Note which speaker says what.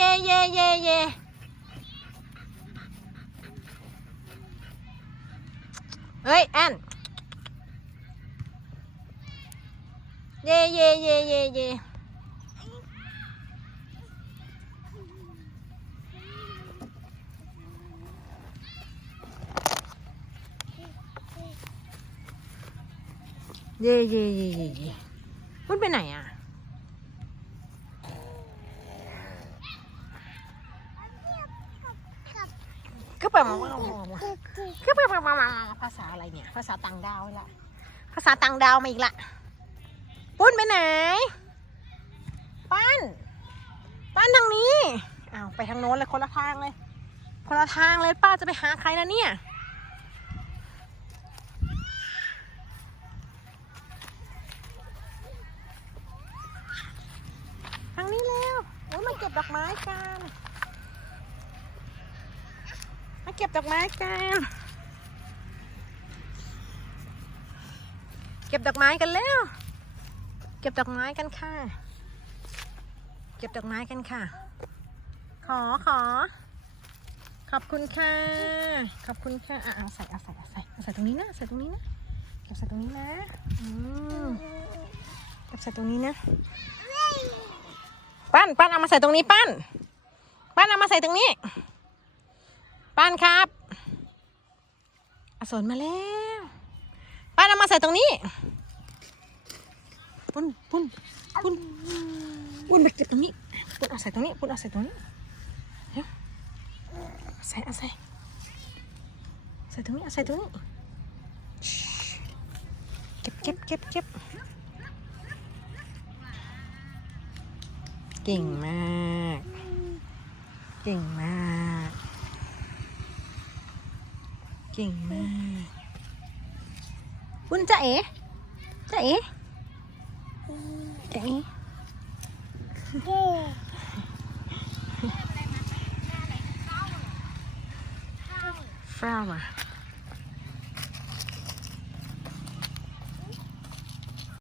Speaker 1: yeah, yeah, yeah, yeah. Ơi, ăn. Yeah, yeah, yeah, yeah, yeah. Yeah, yeah, yeah, yeah, yeah. Hút bên này à? เย่เย่เย่เย่เย่เย่เย่พุ่นไปไหนอะก็แบบก็แบบภาษาอะไรเนี่ย ภาษาต่างดาวละภาษาต่างดาวมาอีกละปุ้นไปไหน ปั้น ปั้นทางนี้อ้าวไปทางโน้นเลยคนละทางเลย คนละทางเลยป้าจะไปหาใครนะเนี่ยทางนี้แล้วโอ้ยมาเก็บดอกไม้กัน เก็บดอกไม้กัน เก็บดอกไม้กันแล้ว เก็บดอกไม้กันค่ะ เก็บดอกไม้กันค่ะ ขอขอ ขอบคุณค่ะ ขอบคุณค่ะอะเอาใส่เอาใส่เอาใส่เอาใส่ตรงนี้นะใส่ตรงนี้นะ เก็บใส่ตรงนี้นะ อืมเก็บใส่ตรงนี้นะ ปั้นปั้นเอามาใส่ตรงนี้ปั้น ปั้นเอามาใส่ตรงนี้ ป้านครับอสนมาแล้วป้านเอามาใส่ตรงนี้ปุ้นปุ้นปุ้นปุ้นไปเก็บตรงนี้ปุ้นเอาใส่ตรงนี้ปุ้นเอาใส่ตรงนี้เดี๋ยวเอาใส่เอาใส่ใส่ตรงนี้เอาใส่ตรงนี้ชิเก็บเก็บเก็บเก็บเก่งมาก เก่งมาก เก่งมากปุ้นจะเอ๋จะเอ๋จะเอ๋ฟราวมา